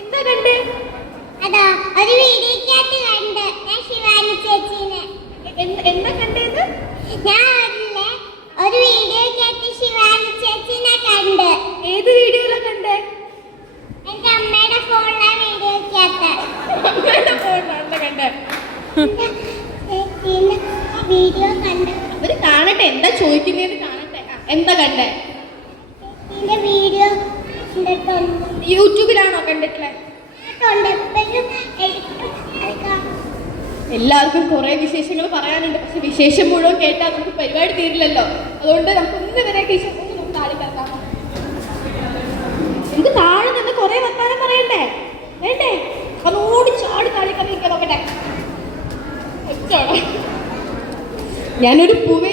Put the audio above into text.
എന്താ കണ്ടേ? അതാ ഒരു വീഡിയോക്കകത്ത് കണ്ട് ഞാൻ ശിവാനി ചേച്ചീനെ. എന്താ കണ്ടേന്ന്? ഞാൻ ഒരു വീഡിയോക്കകത്ത് ശിവാനി ചേച്ചീനെ കണ്ട്. ഏത് വീഡിയോയിലാ കണ്ടേ? എന്റെ അമ്മയുടെ ഫോണിലെ വീഡിയോക്കകത്ത്. അമ്മയുടെ ഫോണിലാണല്ലോ കണ്ടേ? ചേച്ചീനെ വീഡിയോ കണ്ട്. അവര് കാണട്ടെ, എന്താ ചോദിക്കുന്നേന്ന് കാണട്ടെ. എന്താ കണ്ടേ? ചേച്ചീന്റെ വീഡിയോ കണ്ടിട്ടുണ്ട്. യൂട്യൂബിലാണോ കണ്ടിട്ടില്ലേ? എല്ലാവർക്കും കുറെ വിശേഷങ്ങൾ പറയാനുണ്ട്. പക്ഷെ വിശേഷം മുഴുവൻ കേട്ടാൽ നമുക്ക് പരിപാടി തീരില്ലല്ലോ. അതുകൊണ്ട് നമുക്ക് വരെ ടീച്ചർ നമുക്ക് താഴെ കിടക്കാം. എനിക്ക് താഴെ നിന്ന് കുറെ വർത്താനം പറയണ്ടേ? വേണ്ടേ? അതോടി ചാടി താഴെ കറിയിക്കാൻ നോക്കട്ടെ. ഞാനൊരു പൂവേ